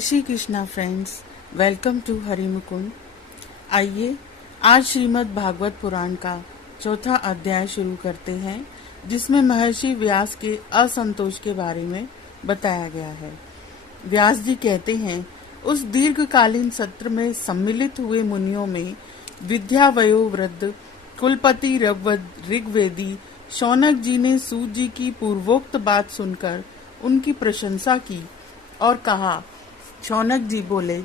जय Shri Krishna friends, welcome to Hari Mukund. आइए आज श्रीमद् भागवत पुराण का चौथा अध्याय शुरू करते हैं, जिसमें महर्षि व्यास के असंतोष के बारे में बताया गया है। व्यास जी कहते हैं, उस दीर्घकालीन सत्र में सम्मिलित हुए मुनियों में विद्या वयोवृद्ध कुलपति ऋग्वेदी शौनक जी ने सूत जी की पूर्वोक्त बात सुनकर उनकी प्रशंसा की और कहा। शौनक जी बोले,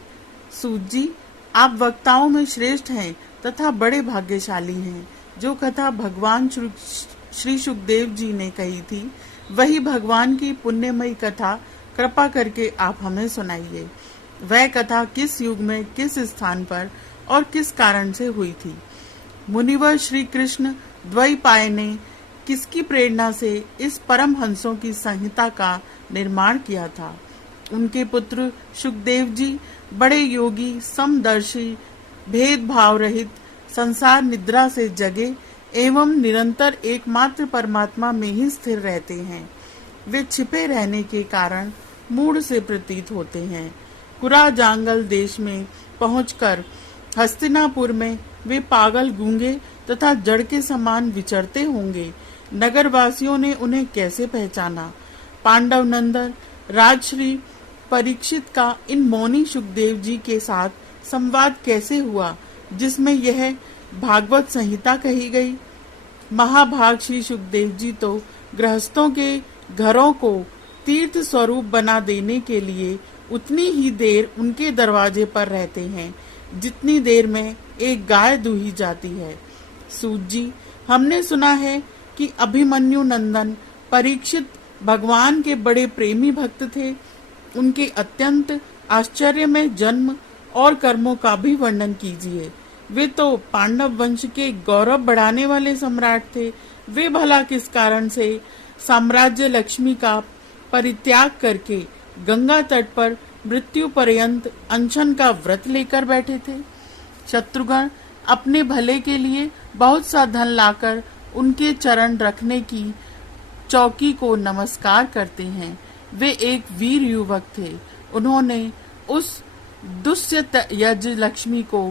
सूत जी, आप वक्ताओं में श्रेष्ठ हैं तथा बड़े भाग्यशाली हैं। जो कथा भगवान श्री सुखदेव जी ने कही थी, वही भगवान की पुण्यमयी कथा कृपा करके आप हमें सुनाइए। वह कथा किस युग में, किस स्थान पर और किस कारण से हुई थी? मुनिवर श्री कृष्ण द्वैपायन ने किसकी प्रेरणा से इस परम हंसों की संहिता का निर्माण किया था? उनके पुत्र सुखदेव जी बड़े योगी, समदर्शी, भेदभाव रहित, संसार निद्रा से जगे एवं निरंतर एकमात्र परमात्मा में ही स्थिर रहते हैं। वे छिपे रहने के कारण मूढ़ से प्रतीत होते हैं। कुरा जांगल देश में पहुंचकर हस्तिनापुर में वे पागल, गूंगे तथा जड़ के समान विचरते होंगे। नगरवासियों ने उन्हें कैसे पहचाना? पांडव नंदन राजश्री परीक्षित का इन मौनी सुखदेव जी के साथ संवाद कैसे हुआ, जिसमें यह भागवत संहिता कही गई? महाभाग श्री सुखदेव जी तो गृहस्थों के घरों को तीर्थ स्वरूप बना देने के लिए उतनी ही देर उनके दरवाजे पर रहते हैं जितनी देर में एक गाय दूही जाती है। सूत जी, हमने सुना है कि अभिमन्यु नंदन परीक्षित भगवान के बड़े प्रेमी भक्त थे। उनके अत्यंत आश्चर्यमय जन्म और कर्मों का भी वर्णन कीजिए। वे तो पांडव वंश के गौरव बढ़ाने वाले सम्राट थे। वे भला किस कारण से साम्राज्य लक्ष्मी का परित्याग करके गंगा तट पर मृत्यु पर्यंत अनशन का व्रत लेकर बैठे थे? शत्रुघ्न अपने भले के लिए बहुत सा धन लाकर उनके चरण रखने की चौकी को नमस्कार करते हैं। वे एक वीर युवक थे। उन्होंने उस दुष्यंत यज लक्ष्मी को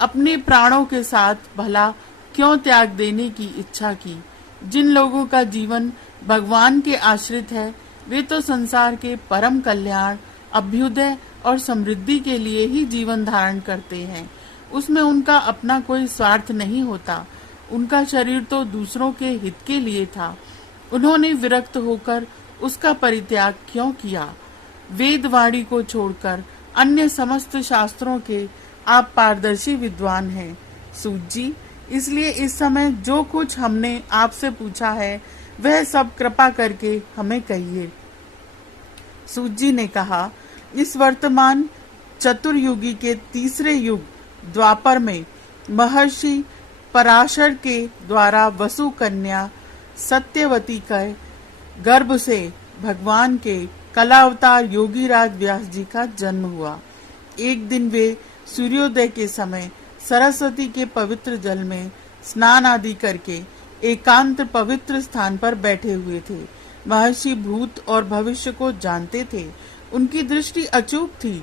अपने प्राणों के साथ भला क्यों त्याग देने की इच्छा की? जिन लोगों का जीवन भगवान के आश्रित है, वे तो संसार के परम कल्याण, अभ्युदय और समृद्धि के लिए ही जीवन धारण करते हैं। उसमें उनका अपना कोई स्वार्थ नहीं होता। उनका शरीर तो दूसरों के हित के लिए था। उन्होंने विरक्त होकर उसका परित्याग क्यों किया? वेदवाणी को छोड़कर अन्य समस्त शास्त्रों के आप पारदर्शी विद्वान हैं। सूत जी, इसलिए इस समय जो कुछ हमने आपसे पूछा है, वह सब कृपा करके हमें कहिए। सूत जी ने कहा, इस वर्तमान चतुर्युगी के तीसरे युग द्वापर में महर्षि पराशर के द्वारा वसु कन्या सत्यवती का गर्भ से भगवान के कलावतार योगीराज व्यास जी का जन्म हुआ। एक दिन वे सूर्योदय के समय सरस्वती के पवित्र जल में स्नान आदि करके एकांत पवित्र स्थान पर बैठे हुए थे। महर्षि भूत और भविष्य को जानते थे। उनकी दृष्टि अचूक थी।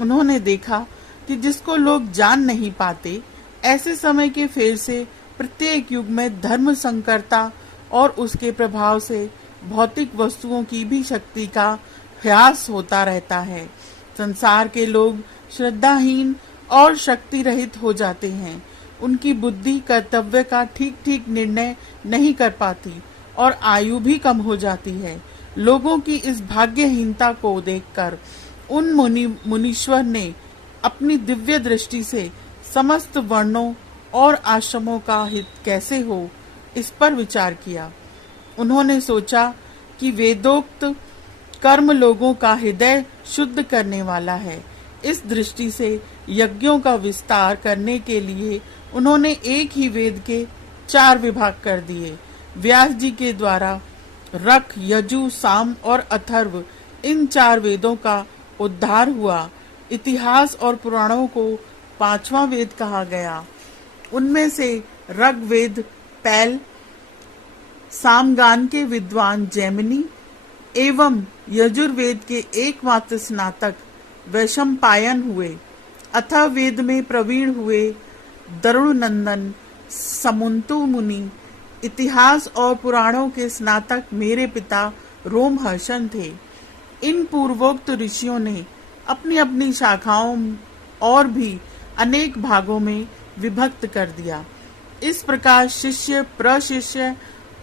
उन्होंने देखा कि जिसको लोग जान नहीं पाते, ऐसे समय के फेर से प्रत्येक युग में धर्म संकरता और उसके प्रभाव से भौतिक वस्तुओं की भी शक्ति का ह्रास होता रहता है। संसार के लोग श्रद्धाहीन और शक्ति रहित हो जाते हैं। उनकी बुद्धि कर्तव्य का ठीक ठीक निर्णय नहीं कर पाती और आयु भी कम हो जाती है। लोगों की इस भाग्यहीनता को देखकर उन मुनीश्वर ने अपनी दिव्य दृष्टि से समस्त वर्णों और आश्रमों का हित कैसे हो, इस पर विचार किया। उन्होंने सोचा कि वेदोक्त कर्म लोगों का हृदय शुद्ध करने वाला है। इस दृष्टि से यज्ञों का विस्तार करने के लिए उन्होंने एक ही वेद के 4 विभाग कर दिए। व्यास जी के द्वारा रक, यजु, साम और अथर्व, इन 4 वेदों का उद्धार हुआ। इतिहास और पुराणों को 5वां वेद कहा गया। उनमें से ऋग्वेद पैल, सामगान के विद्वान जैमिनी एवं यजुर्वेद के एकमात्र स्नातक वैशंपायन हुए, अथः वेद में प्रवीण हुए दरुणनंदन समुंतु मुनि, इतिहास और पुराणों के स्नातक मेरे पिता रोमहर्षण थे। इन पूर्वोक्त ऋषियों ने अपनी अपनी शाखाओं और भी अनेक भागों में विभक्त कर दिया। इस प्रकार शिष्य प्रशिष्य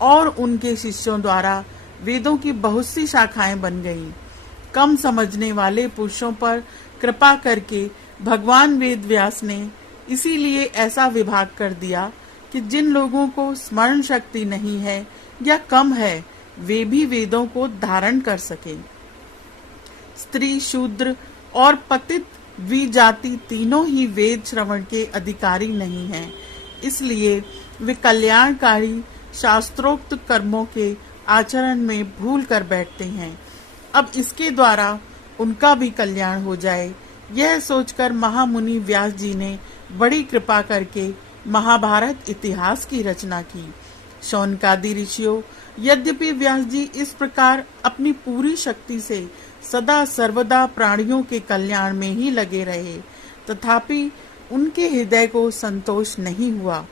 और उनके शिष्यों द्वारा वेदों की बहुत सी शाखाएं बन गईं। कम समझने वाले पुरुषों पर कृपा करके भगवान वेद व्यास ने इसीलिए ऐसा विभाग कर दिया कि जिन लोगों को स्मरण शक्ति नहीं है या कम है, वे भी वेदों को धारण कर सकें। स्त्री, शूद्र और पतित द्विजाति तीनों ही वेद श्रवण के अधिकारी नहीं हैं, इसलिए वे कल्याणकारी शास्त्रोक्त कर्मों के आचरण में भूल कर बैठते हैं। अब इसके द्वारा उनका भी कल्याण हो जाए, यह सोचकर महामुनि व्यास जी ने बड़ी कृपा करके महाभारत इतिहास की रचना की। शौनकादि ऋषियों, यद्यपि व्यास जी इस प्रकार अपनी पूरी शक्ति से सदा सर्वदा प्राणियों के कल्याण में ही लगे रहे, तथापि उनके हृदय को संतोष नहीं हुआ।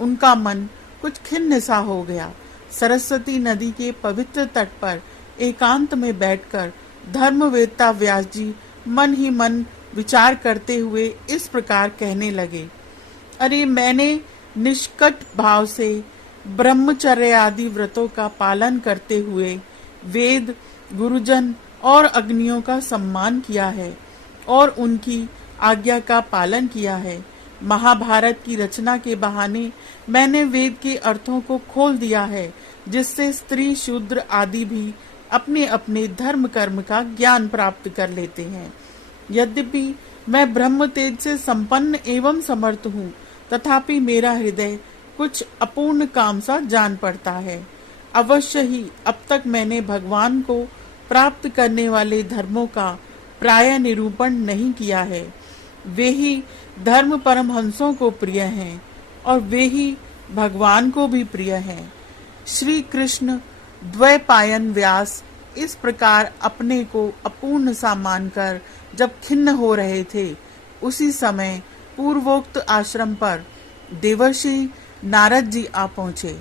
उनका मन कुछ खिन्न सा हो गया। सरस्वती नदी के पवित्र तट पर एकांत में बैठकर धर्मवेत्ता व्यास जी मन ही मन विचार करते हुए इस प्रकार कहने लगे, अरे मैंने निष्कट भाव से ब्रह्मचर्य आदि व्रतों का पालन करते हुए वेद, गुरुजन और अग्नियों का सम्मान किया है और उनकी आज्ञा का पालन किया है। महाभारत की रचना के बहाने मैंने वेद के अर्थों को खोल दिया है, जिससे स्त्री, शूद्र आदि भी अपने अपने धर्म कर्म का ज्ञान प्राप्त कर लेते हैं। यद्यपि मैं ब्रह्म तेज से संपन्न एवं समर्थ हूँ, तथापि मेरा हृदय कुछ अपूर्ण काम सा जान पड़ता है। अवश्य ही अब तक मैंने भगवान को प्राप्त करने वाले धर्मों का प्राय निरूपण नहीं किया है। वे ही धर्म परमहंसों को प्रिय हैं और वे ही भगवान को भी प्रिय हैं। श्री कृष्ण द्वैपायन व्यास इस प्रकार अपने को अपूर्ण सा मानकर जब खिन्न हो रहे थे, उसी समय पूर्वोक्त आश्रम पर देवर्षि नारद जी आ पहुँचे।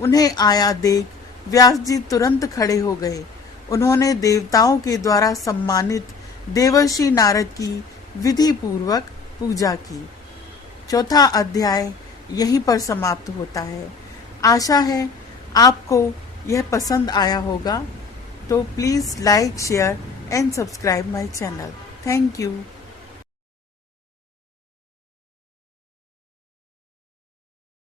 उन्हें आया देख व्यास जी तुरंत खड़े हो गए। उन्होंने देवताओं के द्वारा सम्मानित देवर्षि नारद की विधि पूर्वक पूजा की। चौथा अध्याय यहीं पर समाप्त होता है। आशा है आपको यह पसंद आया होगा, तो please like, share and subscribe my channel. Thank you.